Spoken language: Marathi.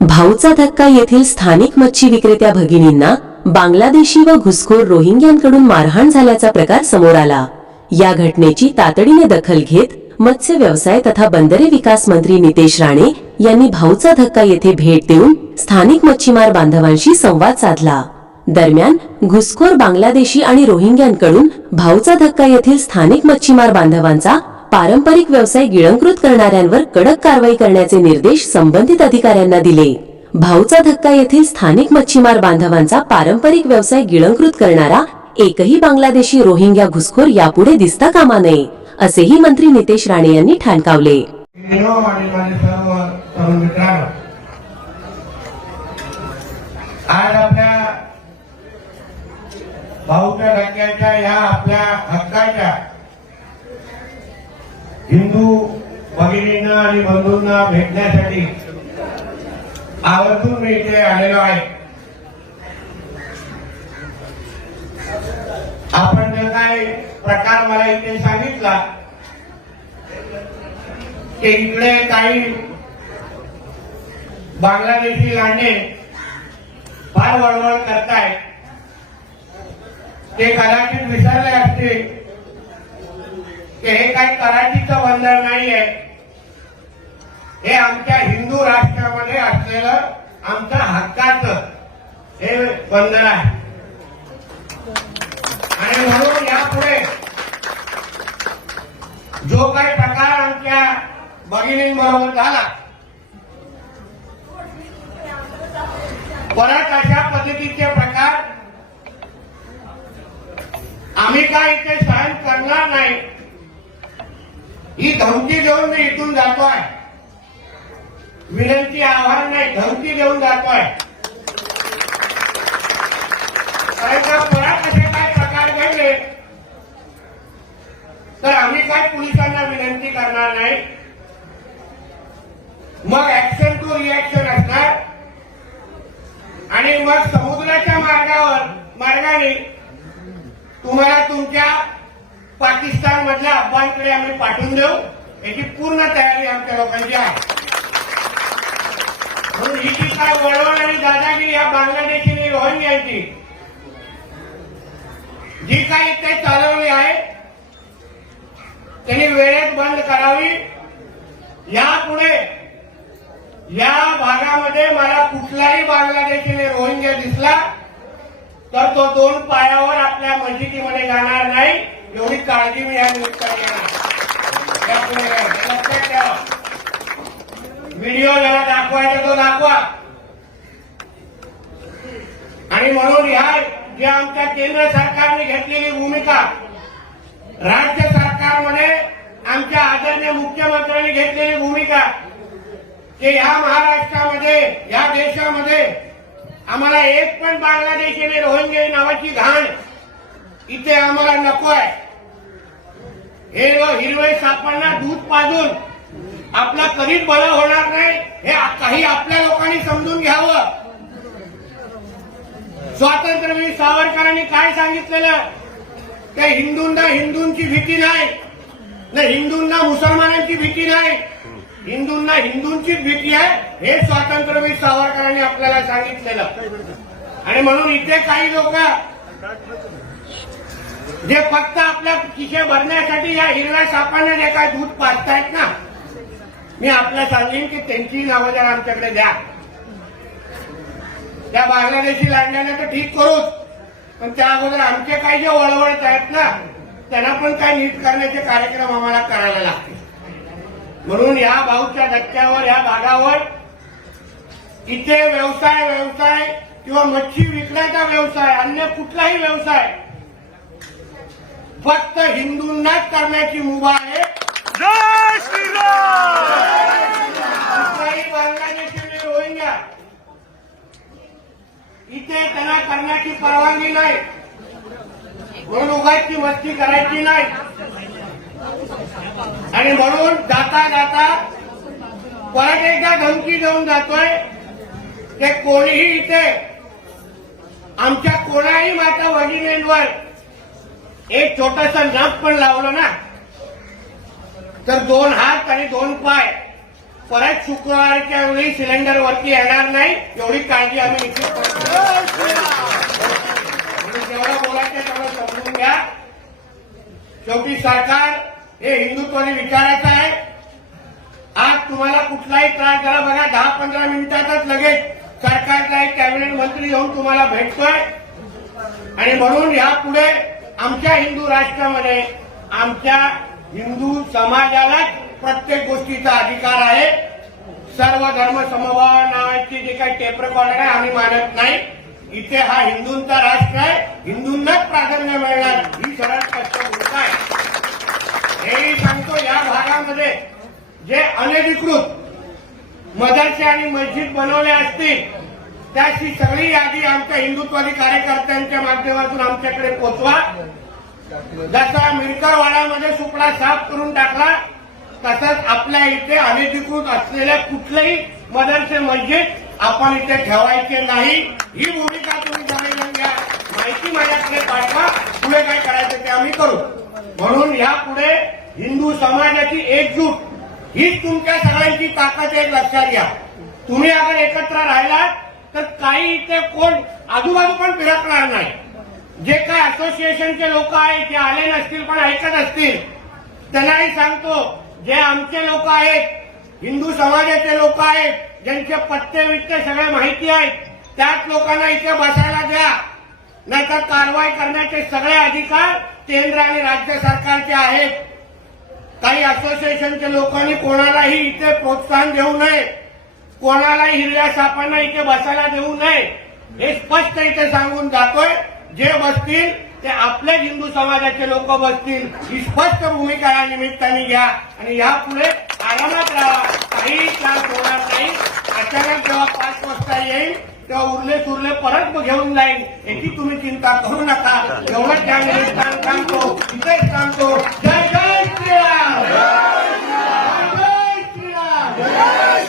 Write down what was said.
भाऊचा धक्का येथील स्थानिक मच्छी विक्रेत्या भगिनींना बांगलादेशी व घुसखोर रोहिंग्यांकडून मारहाण झाल्याचा प्रकार समोर आला. या घटनेची तातडीने दखल घेत मत्स्य व्यवसाय तथा बंदरे विकास मंत्री नितेश राणे यांनी भाऊचा धक्का येथे भेट देऊन स्थानिक मच्छीमार बांधवांशी संवाद साधला. दरम्यान घुसखोर बांगलादेशी आणि रोहिंग्यांकडून भाऊचा धक्का येथील स्थानिक मच्छीमार बांधवांचा पारंपरिक व्यवसाय गिळंकृत करणाऱ्यांवर कडक कारवाई करण्याचे निर्देश संबंधित अधिकाऱ्यांना दिले. भाऊचा धक्का येथील स्थानिक मच्छीमार बांधवांचा पारंपरिक व्यवसाय गिळंकृत करणारा एकही बांगलादेशी रोहिंग्या घुसखोर यापुढे दिसता कामा नये असेही मंत्री नितेश राणे यांनी ठाणकावले. आज आपल्या भाऊच्या धक्क्याच्या या आपल्या हक्काच्या हिंदू भगिनींना आणि बंधूंना भेटण्यासाठी आवर्जून मी इथे आलेलो आहे. आपण जे काय प्रकार मला इथे सांगितला की इकडे काही बांगलादेशी लांडे फार वळवळ करतायत ते कदाचित विसरले असतील की हे काही कराचीचं बंधन नाहीये. हे आमच्या हिंदू राष्ट्रामध्ये असलेलं आमच्या हक्काचं हे बंधन आहे. आणि म्हणून यापुढे जो काही प्रकार आमच्या भगिनींबरोबर झाला परत अशा पद्धतीचे प्रकार आम्ही काय इथे सहन करणार नाही. ही धमकी देऊन मी इथून जातोय. विनंती आव्हान नाही धमकी देऊन जातोय. कारण परत असे काय प्रकार घडले तर आम्ही काय पोलिसांना विनंती करणार नाही? मग ऍक्शन टू रिॲक्शन असणार. आणि मग समुद्राच्या मार्गावर मार्गाने तुम्हाला तुमच्या पाकिस्तान मधल्या अफगाणकडे आम्ही पाठवून देऊ. याची पूर्ण तयारी आमच्या लोकांची आहे. म्हणून ही जी काय वळवण आणि दादागिरी या बांगलादेशी रोहन रोहिंग्यांची जी काही ते चालवली आहे त्यांनी वेळेत बंद करावी. यापुढे या भागामध्ये मला कुठलाही बांगलादेशीने रोहिंग्या दिसला तर तो दोन पायावर आपल्या मस्जिदीमध्ये जाणार नाही. एवढी काळजी मी या निमित्ताने व्हिडिओ ज्याला दाखवायचा तो दाखवा. आणि म्हणून ह्या जे आमच्या केंद्र सरकारने घेतलेली भूमिका राज्य सरकारमध्ये आमच्या आदरणीय मुख्यमंत्र्यांनी घेतलेली भूमिका की ह्या महाराष्ट्रामध्ये या देशामध्ये आम्हाला एक पण बांगलादेशी रोहिंग्या नावाची घाण इथे आम्हाला नको आहे हे हिरवे सापांना दूध पाजून आपला कधीच बळं होणार नाही हे काही आपल्या लोकांनी समजून घ्यावं. स्वातंत्र्यवीर सावरकरांनी काय सांगितलेलं? त्या हिंदूंना हिंदूंची भीती नाही ना हिंदूंना मुसलमानांची भीती नाही. हिंदूंना हिंदूंचीच भीती आहे हे स्वातंत्र्यवीर सावरकरांनी आपल्याला सांगितलेलं. आणि म्हणून इथे काही लोक जे फक्त आपल्या खिशे भरण्यासाठी या हिरव्या सापांना जे काय दूध पाजतायत ना मी आपल्याला सांगेन की त्यांची नावं जर आमच्याकडे द्या. त्या बांगलादेशी लांडल्याने तर ठीक करूच पण त्या अगोदर आमचे काही जे वळवळत आहेत ना त्यांना पण काय नीट करण्याचे कार्यक्रम आम्हाला करायला लागतील. म्हणून या भाऊच्या धक्क्यावर या भागावर इथे व्यवसाय व्यवसाय किंवा मच्छी विकण्याचा व्यवसाय अन्य कुठलाही व्यवसाय फक्त हिंदूंनाच करण्याची मुभा आहे. जय श्रीराम! कुठलाही बांगलादेशी आणि रोहिंग्या इथे त्यांना करण्याची परवानगी नाही. म्हणून उगाची मस्ती करायची नाही. आणि म्हणून जाता जाता परत एकदा धमकी देऊन जातोय ते कोणीही इथे आमच्या कोणाही माता भगिनींवर एक छोटासा नख पण लावलं ना तर दोन हात आणि दोन पाय. परत शुक्रवारच्या वेळी सिलेंडर वरती येणार नाही एवढी काळजी आम्ही निश्चित करतो. जेवढं बोलायचं तेवढं समजून घ्या. शेवटी सरकार हे हिंदुत्वाने विचारायचं आहे. आज तुम्हाला कुठलाही त्रास झाला बघा दहा पंधरा मिनिटातच लगेच सरकारचा एक कॅबिनेट मंत्री येऊन तुम्हाला भेटतोय. आणि म्हणून यापुढे आमच्या हिंदू राष्ट्रामध्ये आमच्या हिंदू समाजाला प्रत्येक गोष्टीचा अधिकार आहे. सर्व धर्म समभाव नावाची जे काही टेप रेकॉर्डर आहे आम्ही मानत नाही. इथे हा हिंदूंचा राष्ट्र आहे. हिंदूंनाच प्राधान्य मिळणार. ही सरळ स्पष्ट भूमिका आहे. हेही सांगतो या भागामध्ये जे अनधिकृत मदरसे आणि मस्जिद बनवले असतील त्याची सगळी यादी आमच्या हिंदुत्वादी कार्यकर्त्यांच्या माध्यमातून आमच्याकडे पोचवा. जसा मिरकरवाड्यामध्ये सुपडा साफ करून टाकला तसंच आपल्या इथे अनधिकृत असलेल्या कुठलेही मदरसे मस्जिद आपण इथे ठेवायचे नाही. ही भूमिका तुम्ही जाणून घ्या. माहिती माझ्याकडे पाठवा. पुढे काय करायचं ते आम्ही करू. म्हणून यापुढे हिंदू समाजाची एकजूट हीच तुमच्या सगळ्यांची ताकद एक लक्षात घ्या. तुम्ही अगर एकत्र राहिलात तर काही इथे कोण आजूबाजू पण फिरकणार नाही. जे काय असोसिएशनचे लोक आहेत ते आले नसतील पण ऐकत असतील त्यांनाही सांगतो जे आमचे लोक आहेत हिंदू समाजाचे लोक आहेत ज्यांचे पत्ते वित्ते सगळे माहिती आहेत त्याच लोकांना इथे बसायला द्या. नाहीतर कारवाई करण्याचे सगळे अधिकार केंद्र आणि राज्य सरकारचे आहेत. काही असोसिएशनच्या लोकांनी कोणालाही इथे प्रोत्साहन देऊ नये. कोणालाही हिरव्या सापांना इथे बसायला देऊ नये हे स्पष्ट इथे सांगून जातोय. जे बसतील ते आपल्या हिंदू समाजाचे लोक बसतील. ही स्पष्ट भूमिका या निमित्ताने घ्या. आणि यापुढे आरामात राहा. काही त्रास होणार नाही. अचानक जेव्हा पाच वाजता येईल तेव्हा उरले सुरले परत घेऊन जाईल. याची तुम्ही चिंता करू नका. एवढंच त्या निमित्तानं सांगतो. इथेच सांगतो. जय जय श्रीराम. जय श्रीराम. जय